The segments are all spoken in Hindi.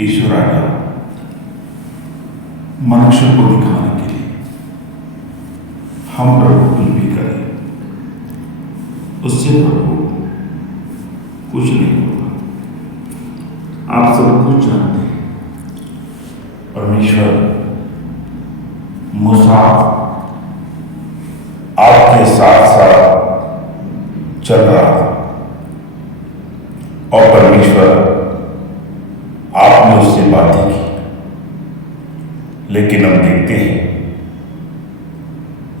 ईश्वर आया मनुष्य को दिखाने के लिए हम प्रभु कुछ भी करें उससे प्रभु कुछ नहीं होगा। आप सब कुछ जानते हैं, परमेश्वर मूसा आपके साथ साथ चल रहा था और परमेश्वर आपने उससे बातें की, लेकिन हम देखते हैं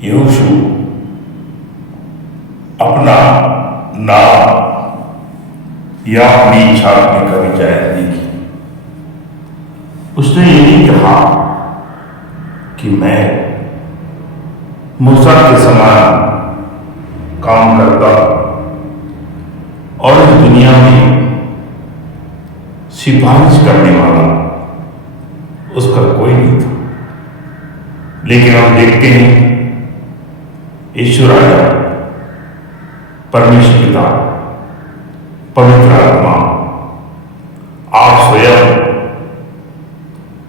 यहोशू अपना नाम या अपनी इच्छा अपने कभी जायज नहीं की। उसने ये नहीं कहा कि मैं मूसा के समान काम करता और इस दुनिया में सिफारिश करने वाला उसका कोई नहीं था। लेकिन हम देखते हैं ईश्वर आया, परमेश्वर पिता, पवित्र आत्मा आप स्वयं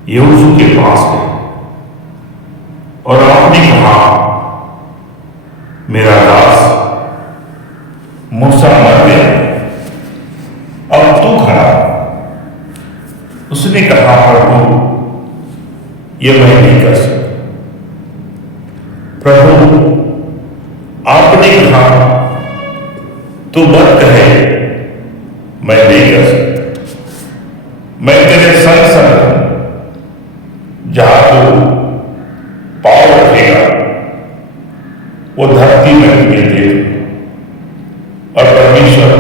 यहोशू के पास गए और आपने कहा मेरा दास मूसा मर गया, अब तू खड़ा। उसने कहा प्रभु यह मैं नहीं कर सकता। प्रभु आपने कहा तू मत कहे, मैं नहीं कर सकता। मैं तेरे संग संग जहां तू पाँव रखेगा वो धरती में तुझे दे दूं। और परमेश्वर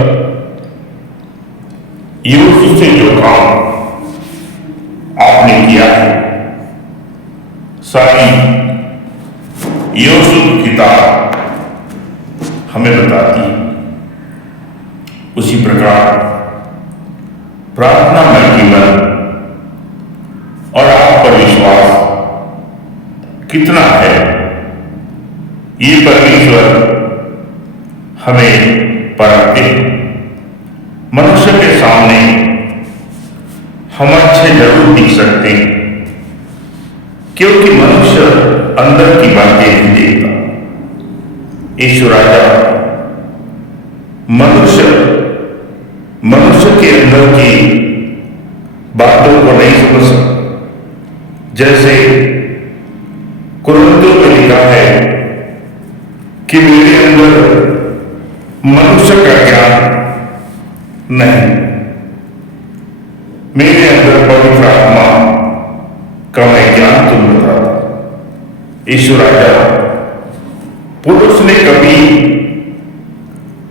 यहोशू से जो काम आपने किया है सारी यहोशू की किताब हमें बताती है। उसी प्रकार प्रार्थना में जीवन और आप पर विश्वास कितना है ये परमेश्वर हमें परखते हैं। मनुष्य के सामने हम अच्छे जरूर दिख सकते हैं क्योंकि मनुष्य अंदर की बातें नहीं देखता। ईश्वर राजा मनुष्य के अंदर की बातों को नहीं समझ सकता। जैसे कुरिन्थियों में लिखा है कि मेरे अंदर मनुष्य का ज्ञान नहीं, मेरे अंदर पवित्र आत्मा का मैं ज्ञान तुम बताता। ईश्वर राजा पुरुष ने कभी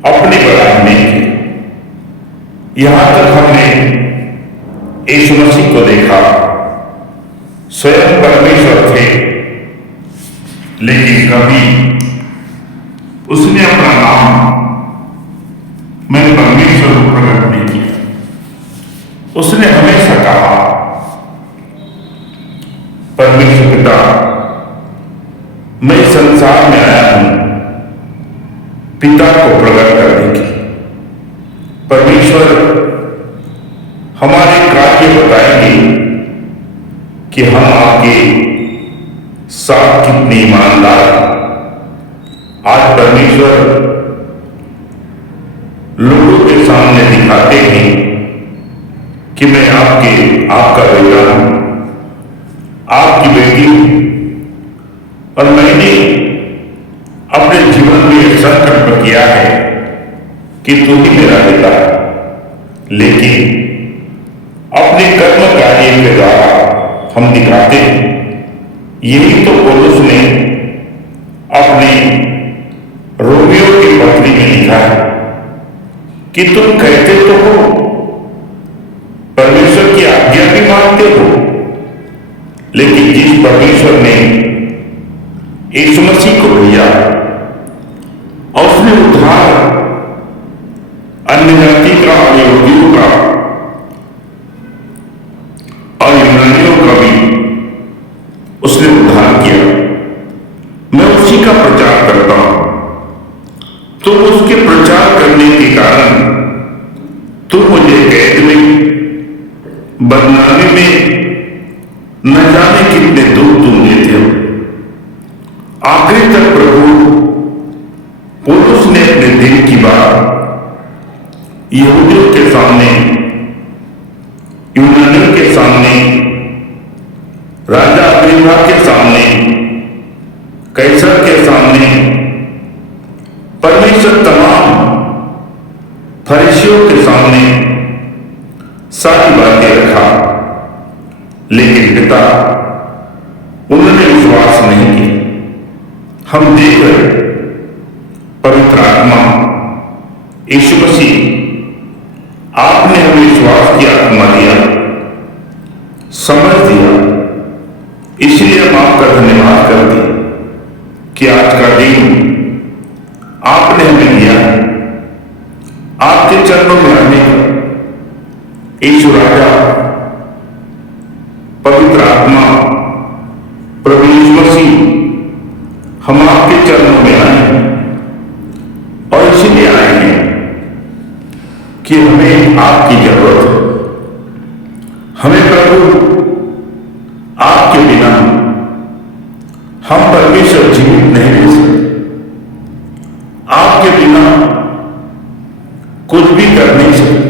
अपनी बड़ाई नहीं की। यहां तक हमने यीशु मसीह को देखा, स्वयं परमेश्वर थे, लेकिन कभी उसने अपना नाम मैं परमेश्वर को प्रकट नहीं किया। उसने हमेशा कहा परमेश्वर पिता मैं संसार में आया हूं पिता को प्रकट करने की। परमेश्वर हमारे कार्य बताएंगे कि हम आपके साथ कितने ईमानदार। आज परमेश्वर लोगों के सामने दिखाते हैं कि मैं आपका बेटा हूं, आपकी बेटी हूं, और मैंने अपने जीवन में एक संकल्प किया है कि तू ही मेरा बेटा है। लेकिन अपने कर्म कार्य के द्वारा हम दिखाते हैं। यही तो पौलुस ने अपने रोमियो की पत्री में लिखा है कि तुम कहते तो हो परमेश्वर की आज्ञा भी मानते हो, लेकिन जिस परमेश्वर ने यीशु मसीह को भेजा और उसने उद्धार अन्य जाति का और यहूदियों का और यूनानियों का भी उसने उद्धार किया, मैं उसी का प्रचार करता हूं। तो उसके प्रचार करने के कारण तुम मुझे कैद में बदनामी में न जाने कितने दुख तुम देते हो। आखिर तक प्रभु पुरुष ने अपने दिल की बात यहूदियों के सामने, यूनानियों के सामने, राजा अग्रिप्पा के सामने, कैसर के सामने, परमेश्वर तमाम फरीसियों के सामने सारी बातें रखा, लेकिन पिता उन्होंने विश्वास नहीं किया। हम देख रहे पवित्र आत्मा यीशु मसीह, आपने हमें विश्वास की आत्मा दिया, समझ दिया, इसलिए हम आपका धन्यवाद करते हैं कि आज का दिन आपने हमें दिया आपके चरणों में आने का। यीशु राजा, पवित्र आत्मा, प्रभु यीशु मसीह, हम आपके चरणों में आए हैं और इसलिए आए हैं कि हमें आपकी जरूरत है। हमें प्रभु आपके बिना हम परमेश्वर जीवित नहीं रह सकते। आपके बिना कुछ भी कर नहीं सकते।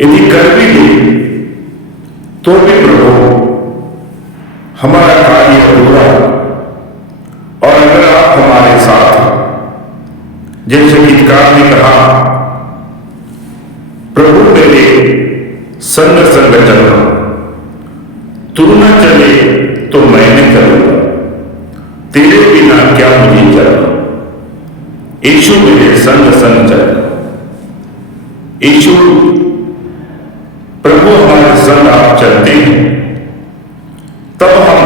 यदि कर भी ले तो भी प्रभु हमारा कार्य अधूरा। और अगर आप हमारे साथ हैं, जैसे गीतकार ने कहा, प्रभु मेरे संग संग चलना, तू न चले तो मैं नहीं चलूंगा, तेरे बिना क्या मुझे चलना। यीशु मेरे संग संग चलना। यीशु प्रभु हमारे संग आप चलते हैं, तब हम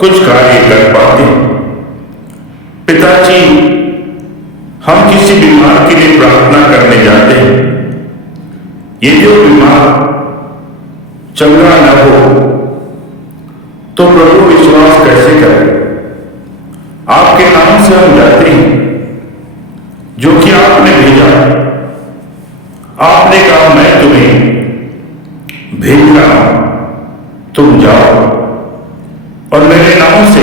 कुछ कार्य कर पाते हैं। पिताजी, हम किसी बीमार के लिए प्रार्थना करने जाते हैं, यदि वो बीमार चंगा न हो तो प्रभु विश्वास कैसे करें। आपके नाम से हम जाते हैं, जो कि आपने भेजा। आपने कहा मैं तुम्हें भेज रहा हूं, तुम जाओ और मेरे नाम से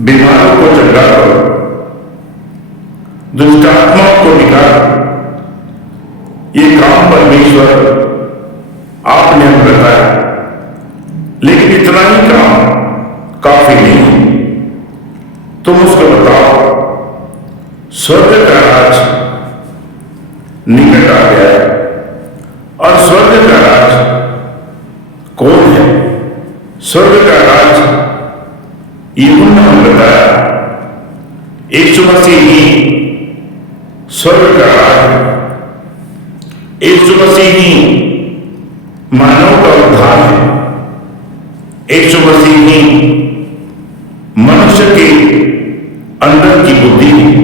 बीमारों को चंगा करो, दुष्ट आत्माओं को निकालो। ये काम परमेश्वर आपने हमें बताया, लेकिन इतना ही काम काफी नहीं। तुम उसको बताओ, स्वर्ग का राज निकट आ गया है। और स्वर्ग का राज कौन है? स्वर्ग का राज यूहन्ना ने बताया, यीशु मसीह ही स्वर्ग का राज है। यीशु मसीह ही मानव का उद्धार है। यीशु मसीह ही मनुष्य के अंदर की बुद्धि है,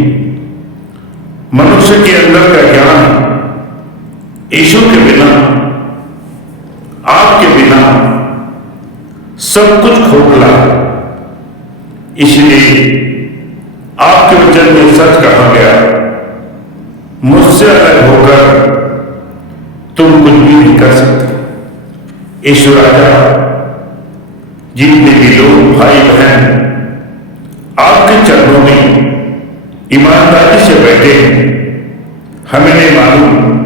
मनुष्य के अंदर का ज्ञान है। यीशु के बिना, आपके बिना सब कुछ खोखला है। इसलिए आपके वचन में सच कहा गया, मुझसे अलग होकर तुम कुछ भी नहीं कर सकते। यीशु राजा, जितने भी लोग भाई बहन आपके चरणों में ईमानदारी से बैठे हैं, हमें नहीं मालूम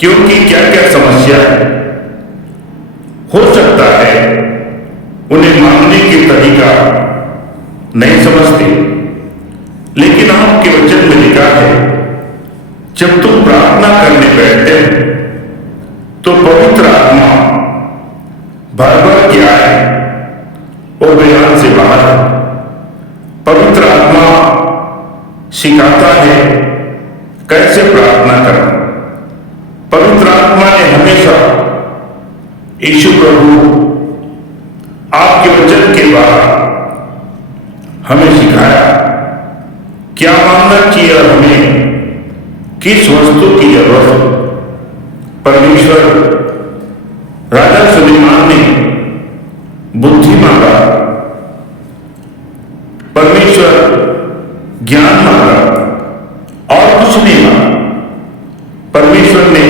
क्योंकि क्या क्या समस्या है। हो सकता है उन्हें मांगने की तरीका नहीं समझते, लेकिन आपके वचन में लिखा है, जब तुम प्रार्थना करने बैठते हो तो पवित्र आत्मा भर के आए और बयान से बाहर है। पवित्र आत्मा सिखाता है कैसे प्रार्थना करना। पवित्र आत्मा ने हमेशा यीशु प्रभु आपके वचन के बाद हमें सिखाया क्या मांगना चाहिए और हमें किस वस्तु की जरूरत है। परमेश्वर राजा सुलेमान ने बुद्धि मांगा, परमेश्वर ज्ञान मांगा और कुछ नहीं मांगा। परमेश्वर ने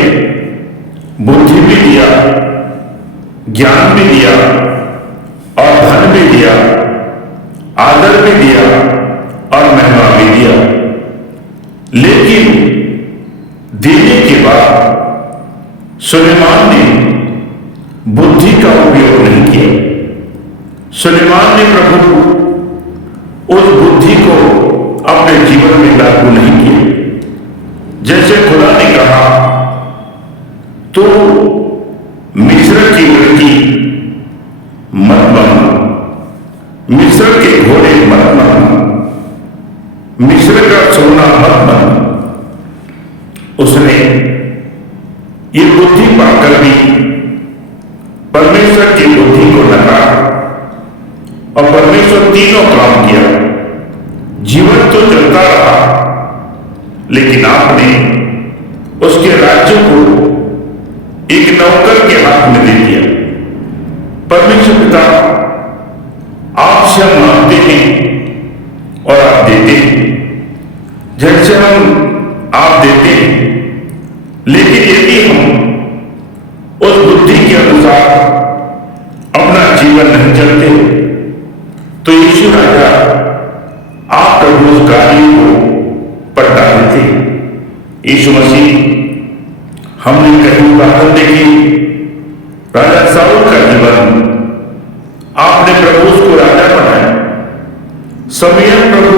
बुद्धि भी दिया, ज्ञान भी दिया और धन भी दिया, आदर भी दिया और महिमा भी दिया। लेकिन देने के बाद सुलेमान ने बुद्धि का उपयोग नहीं किया। सुलेमान ने प्रभु उस बुद्धि को अपने जीवन में लागू नहीं किया। जैसे खुदा ने कहा, तो मिस्र की लड़की मत बनना, मिस्र के घोड़े मत बनना, मिस्र का सोना मत बनना। उसने ये बुद्धि पाकर भी परमेश्वर की बुद्धि को नकारा और परमेश्वर तीनों काम किया। जीवन तो चलता रहा, लेकिन आपने उसके राज्य को एक नौकर के हाथ में दे दिया। परमेश्वर पिता, आपसे हम मांगते हैं और आप देते हैं, जैसे हम आप देते हैं। लेकिन यदि हम उस बुद्धि के अनुसार अपना जीवन नहीं चलते, तो यीशु राजा आप प्रभु उस कार्य को पलटा देते। यीशु मसीह, हमने कहीं उदाहरण देखी, राजा साउल का जीवन, आपने प्रभु उसको राजा बनाया। शमूएल प्रभु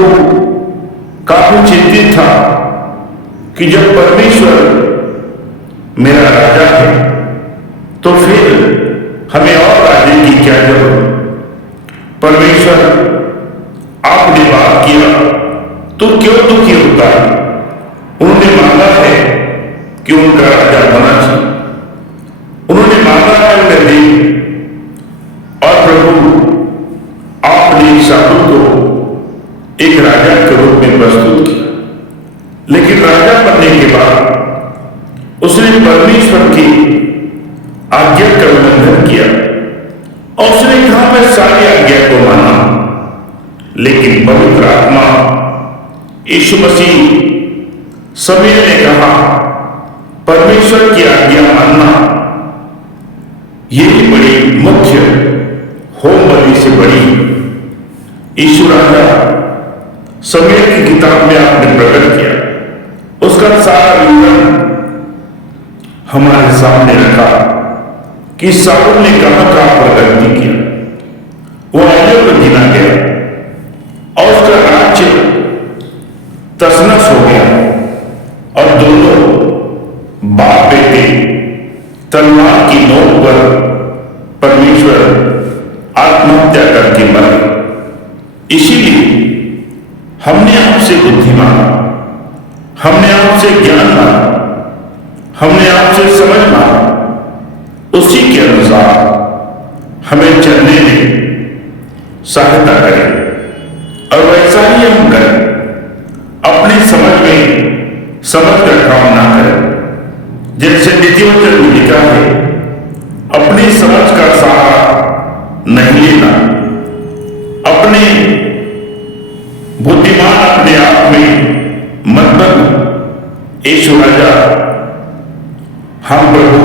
काफी चिंतित था कि जब परमेश्वर मेरा राजा है, तो फिर हमें और राजे की क्या जरूरत। परमेश्वर, आपने बात किया तो क्यों दुखी होता है। उन्होंने मांगा है कि उनका राजा बना चाहिए, उन्होंने मांगा है उन्हें दे। और प्रभु, आपने शाऊल को एक राजा के रूप में प्रस्तुत किया, लेकिन राजा बनने के बाद उसने परमेश्वर की आज्ञा का उल्लंघन किया और उसने कहा, मैं सारी आज्ञा को माना। लेकिन पवित्र आत्मा यीशु मसीह शमूएल ने कहा, परमेश्वर की आज्ञा मानना यही बड़ी मुख्य होम बलि से बड़ी। यीशु राजा शमूएल की किताब में आपने प्रकट किया, उसका सारा विवरण हमारे सामने रखा कि शाऊल ने कहां पर गलती किया। वो आज्ञा पर गिना गया और उसका राज्य तसनस हो गया और दोनों बाप बेटे तलवार की नोक पर परमेश्वर आत्महत्या करके मरे। इसीलिए हमने आपसे बुद्धि मांगा, हमने आपसे ज्ञान मांगा, हमने आपसे समझ मांगा। उसी के अनुसार हमें चलने में सहायता करें और वैसा ही हम करें। अपनी समझ में समझ कर काम ना करें। जैसे द्वितीय वचन में लिखा है, अपनी समझ का सहारा नहीं लेना। अपने बुद्धिमान अपने आप में मत बनो। यीशु राजा, हम प्रभु,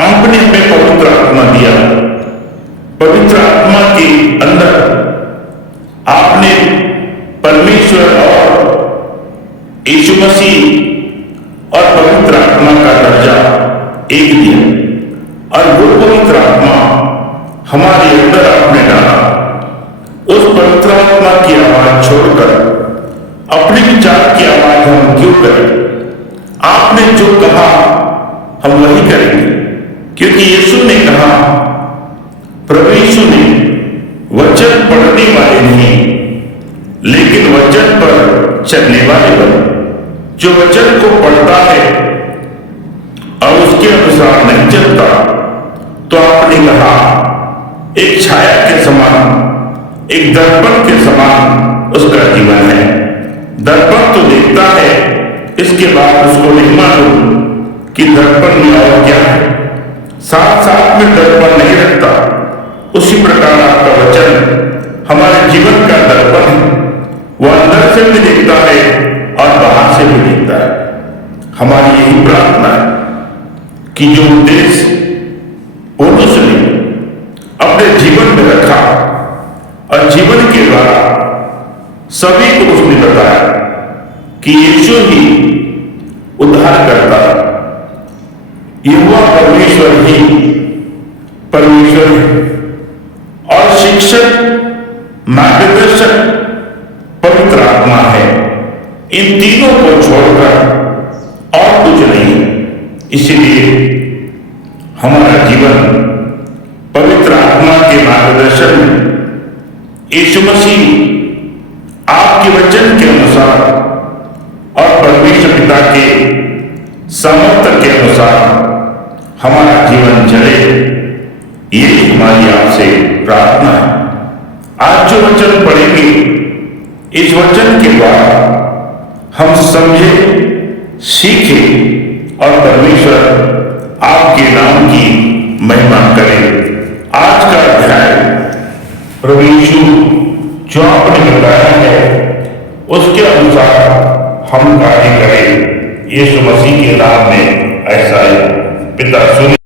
आपने हमें पवित्र आत्मा दिया। पवित्र आत्मा के अंदर आपने परमेश्वर और यीशु मसीह और पवित्र आत्मा का दर्जा एक दिया और वो पवित्र आत्मा हमारे अंदर आपने डाला। उस पवित्र आत्मा की आवाज छोड़कर अपने विचार की आवाज हम क्यों करें। आपने जो कहा हम वही करेंगे, क्योंकि यीशु ने कहा, प्रभु यीशु ने वचन पढ़ने वाले नहीं लेकिन वचन पर चलने वाले बने। जो वचन को पढ़ता है और उसके अनुसार नहीं चलता, तो आपने कहा एक छाया के समान, एक दर्पण के समान उसका जीवन है। दर्पण तो देखता है, इसके बाद उसको नहीं मालूम कि दर्पण में और क्या है। साथ साथ में दर्पण नहीं रखता। उसी प्रकार आपका वचन हमारे जीवन का दर्पण है। वो अंदर से भी देखता है और बाहर से भी देखता है। हमारी यही प्रार्थना है कि जो उद्देश्य सभी को उसने बताया कि यीशु ही उद्धार करता, यहोवा परमेश्वर ही परमेश्वर है, और शिक्षक, मार्गदर्शक पवित्र आत्मा है। इन तीनों को छोड़कर और कुछ नहीं। इसलिए हमारा जीवन पवित्र आत्मा के मार्गदर्शन में यीशु मसीह आपके वचन के अनुसार और परमेश्वर पिता के सामर्थ्य के अनुसार हमारा जीवन चले, यही हमारी आपसे प्रार्थना है। आज जो वचन पढ़ेंगे, इस वचन के द्वारा हम समझे, सीखे और परमेश्वर आपके नाम की महिमा करें। आज का अध्याय प्रभु यीशु जो आपने बताया है उसके अनुसार हम कार्य करें। यीशु मसीह के नाम में ऐसा ही। पिता सुनिए।